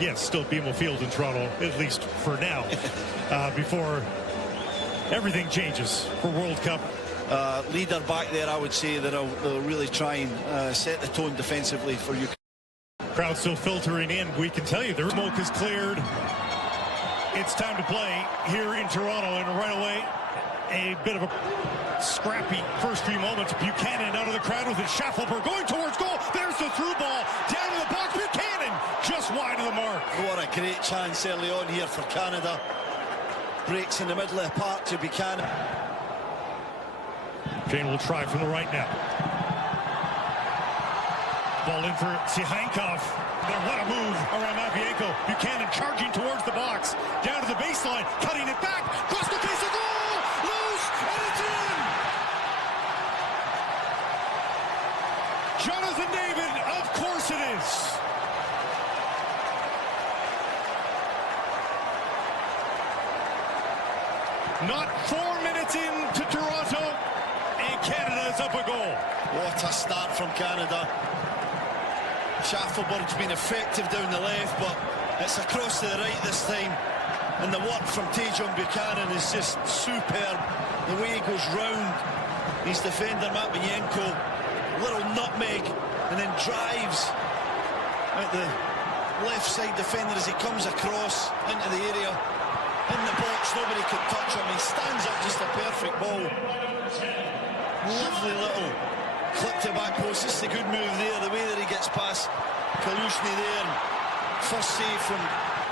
Yes, still BMO Field in Toronto, at least for now, before everything changes for World Cup. Leader back there, I would say that they'll really try and set the tone defensively for you. Crowd still filtering in. We can tell you the smoke is cleared. It's time to play here in Toronto, and right away, a bit of a scrappy first few moments. Buchanan out of the crowd with his Schaffelberg going towards goal. There's the through ball down to the box. Buchanan just wide of the mark. What a great chance early on here for Canada. Breaks in the middle of the park to Buchanan. Jane will try from the right now. Ball in for Sihankov. What a move around Matvienko. Buchanan charging towards the box. Down to the baseline. Cutting it back. Cross the face of goal. Loose. And it's in. Jonathan David. Of course it is. Not 4 minutes into Toronto, and Canada is up a goal. What a start from Canada. Schaffelberg's been effective down the left, but it's across to the right this time. And the work from Tajon Buchanan is just superb. The way he goes round his defender, Matvienko, little nutmeg, and then drives at the left side defender as he comes across into the area. In the box, nobody could touch him. He stands up, just a perfect ball. Lovely little clip to back post. Just a good move there, the way that he gets past Kalushny there. First save from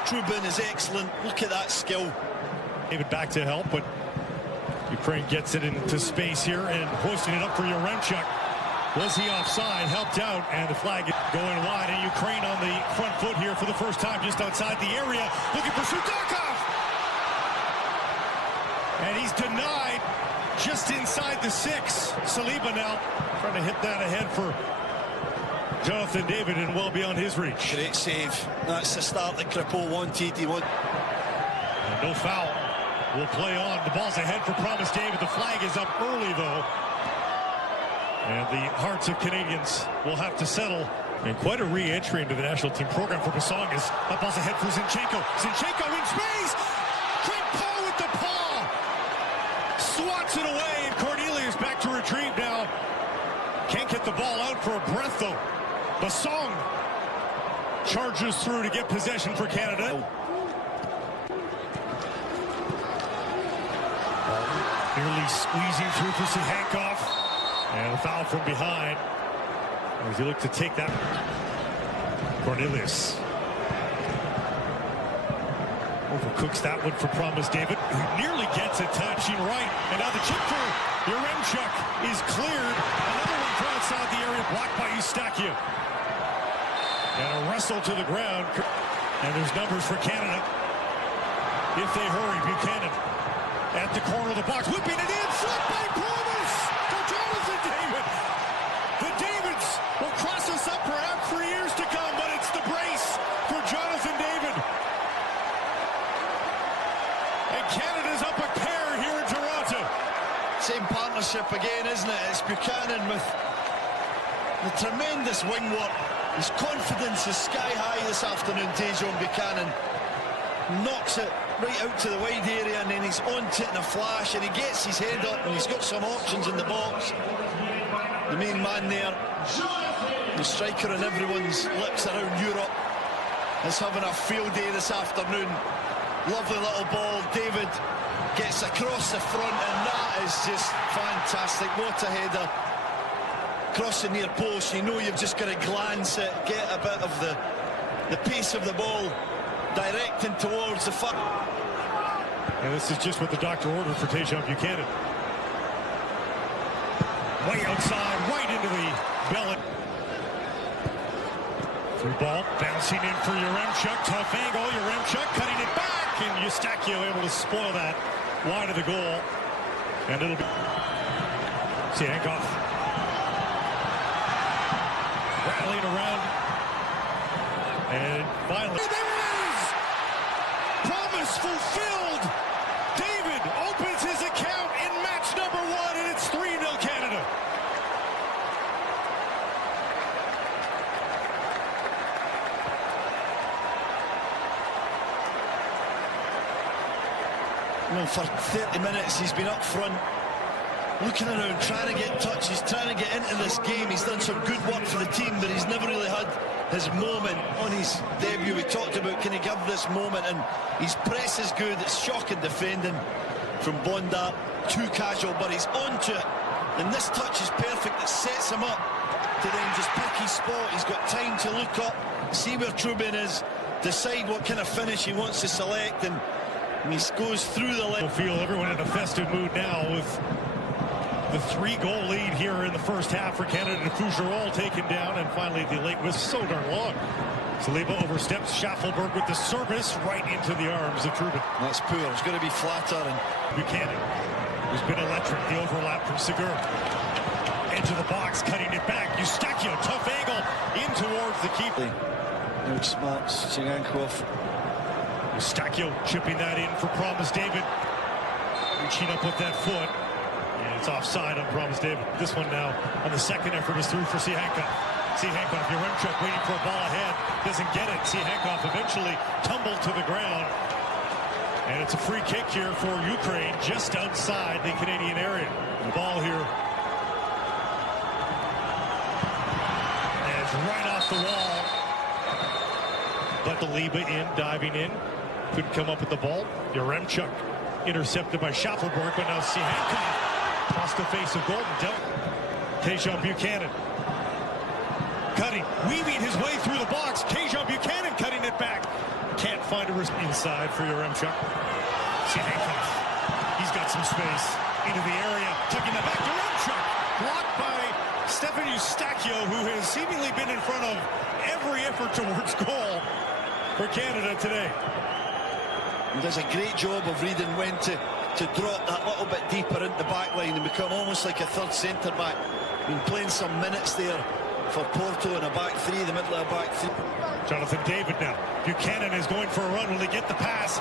Trubin is excellent. Look at that skill. David back to help, but Ukraine gets it into space here and hoisting it up for Yaremchuk. Was he offside? Helped out, and the flag is going wide. And Ukraine on the front foot here for the first time, just outside the area. Looking for Sudakov. And he's denied just inside the 6. Saliba now trying to hit that ahead for Jonathan David and well beyond his reach. Great save. That's the start that Kripo wanted. He wanted. And no foul. Will play on. The ball's ahead for Promise David. The flag is up early, though. And the hearts of Canadians will have to settle. And quite a re-entry into the national team program for Basongas. That ball's ahead for Zinchenko. Zinchenko in space! Kripo with the paw! Swats it away, and Cornelius back to retrieve now. Can't get the ball out for a breath, though. Basong charges through to get possession for Canada. Nearly squeezing through for Sihankov. And a foul from behind as he looked to take that. Cornelius overcooks that one for Promise David, who nearly gets it touching right. And now the chip for Yaremchuk is cleared. Another one from outside the area, blocked by Eustaquio. And a wrestle to the ground. And there's numbers for Canada. If they hurry, Buchanan at the corner of the box, whipping it in, flipped by Promise to Jonathan David. The Davids will cross us up perhaps for years to come, but it's the brace for Jonathan David. And Canada's up a pair here in Toronto. Same partnership again, isn't it? It's Buchanan with the tremendous wing work. His confidence is sky high this afternoon. Tajon Buchanan knocks it right out to the wide area, and then he's onto it in a flash, and he gets his head up, and he's got some options in the box. The main man there, the striker on everyone's lips around Europe, is having a field day this afternoon. Lovely little ball. David gets across the front, and that is just fantastic. What a header. Across the near post, you know you've just got to glance it, get a bit of the pace of the ball, directing towards the front. And this is just what the doctor ordered for Tajon Buchanan. Way outside, right into the belly. Through ball, bouncing in for Yaremchuk. Tough angle, Yaremchuk cutting it back, and Eustaquio able to spoil that wide of the goal. And it'll be Sihankov rallying around. And finally, there it is! Promise fulfilled! David opens his account in match number 1, and it's 3-0 Canada. You know, for 30 minutes he's been up front, looking around, trying to get touches, trying to get into this game. He's done some good work for the team, but he's never really had his moment on his debut. We talked about, can he give this moment, and his press is good. It's shocking defending from Bonda, too casual, but he's onto it, and this touch is perfect. It sets him up to then just pick his spot. He's got time to look up, see where Trubin is, decide what kind of finish he wants to select, and he goes through the leg. Feel everyone in a festive mood now with the 3-goal lead here in the first half for Canada. Fougerolles taken down, and finally the late was so darn long. Saliba oversteps Schaffelberg with the service right into the arms of Trubin. That's poor. It's going to be flatter. And Buchanan, who's been electric. The overlap from Segur. Edge of the box, cutting it back. Eustachio, tough angle in towards the keeper. Outsmarts Tsigankov. Eustachio chipping that in for Promise David. Reaching up with that foot. And it's offside on Promise David. This one now on the second effort is through for Tsigankov. Tsigankov, Yaremchuk waiting for a ball ahead. Doesn't get it. Tsigankov eventually tumbled to the ground. And it's a free kick here for Ukraine just outside the Canadian area. The ball here is right off the wall. But the Liba in, diving in. Couldn't come up with the ball. Yaremchuk intercepted by Schaffelberg, but now Tsigankov across the face of Golden dealt. Tejan Buchanan cutting, weaving his way through the box. Tejan Buchanan cutting it back. Can't find a risk inside for Yaremchuk. Tsigankov, he's got some space into the area, tucking it back. Yaremchuk blocked by Stefan Eustachio, who has seemingly been in front of every effort towards goal for Canada today. He does a great job of reading when to drop that little bit deeper into the back line and become almost like a third centre-back. Been playing some minutes there for Porto in a back three, the middle of a back three. Jonathan David now. Buchanan is going for a run. Will he get the pass?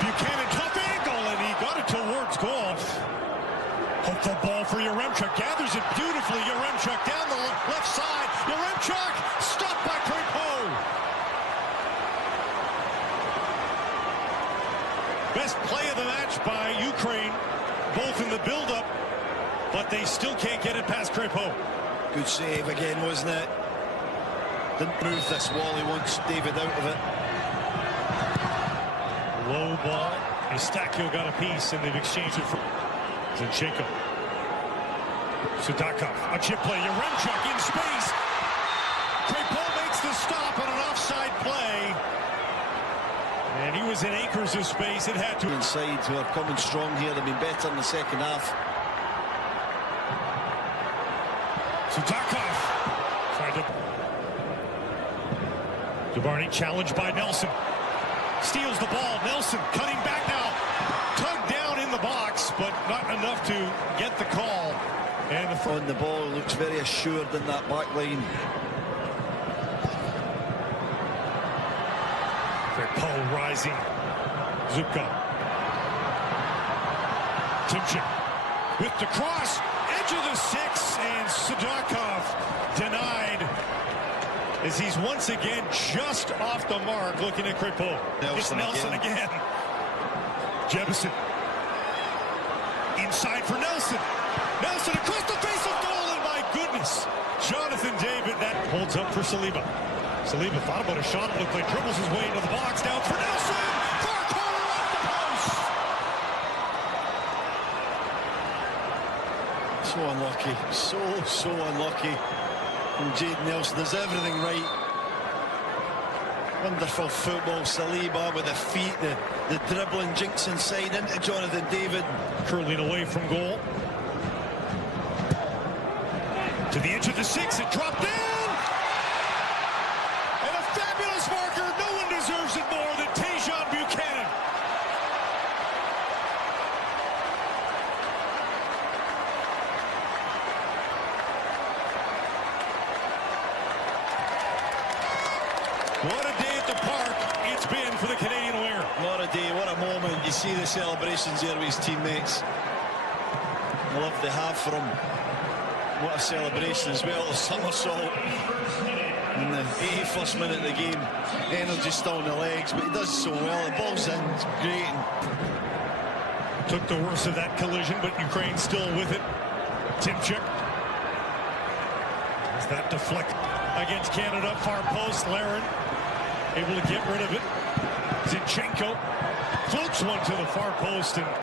Buchanan, tough angle, and he got it towards goal. Hopeful ball for Yaremchuk. Gathers it beautifully. Yaremchuk down the left side. Yaremchuk stopped by Crépeau. Best play of the match by Ukraine, both in the build-up, but they still can't get it past Crépeau. Good save again, wasn't it? Didn't move this wall. He wants David out of it. Low ball. Eustachio got a piece, and they've exchanged it for Zinchenko. Sudakov, a chip play. Yaremchuk in space. Crépeau makes the stop on an offside play. And he was in acres of space. It had to. Inside, who are coming strong here. They've been better in the second half. Sudakov tried to. DeBarney challenged by Nelson. Steals the ball. Nelson cutting back now. Tugged down in the box, but not enough to get the call. And on the ball, looks very assured in that back line. Paul rising. Zubka. Timchin with the cross. Edge of the 6, and Sudakov denied as he's once again just off the mark looking at Crépeau. It's Nelson again. Jebison. Inside for Nelson. Nelson across the face of goal, and my goodness. Jonathan David, that holds up for Saliba. Saliba thought about a shot. It looked like dribbles his way into the box. Down for Nelson. Far corner off the post. So unlucky. So unlucky. And Jade Nelson does everything right. Wonderful football. Saliba with the feet, the dribbling, jinks inside into Jonathan David. Curling away from goal. To the edge of the 6. It dropped in. Fabulous marker. No one deserves it more than Tejan Buchanan. What a day at the park it's been for the Canadian winger. What a day, what a moment. You see the celebrations there with his teammates. The love they have for him. What a celebration as well, a somersault. in the 81st minute of the game. Energy still in the legs, but he does so well. The ball's in, it's great. Took the worst of that collision, but Ukraine still with it. Timchuk. As that deflect against Canada, far post, Laren able to get rid of it. Zinchenko floats one to the far post and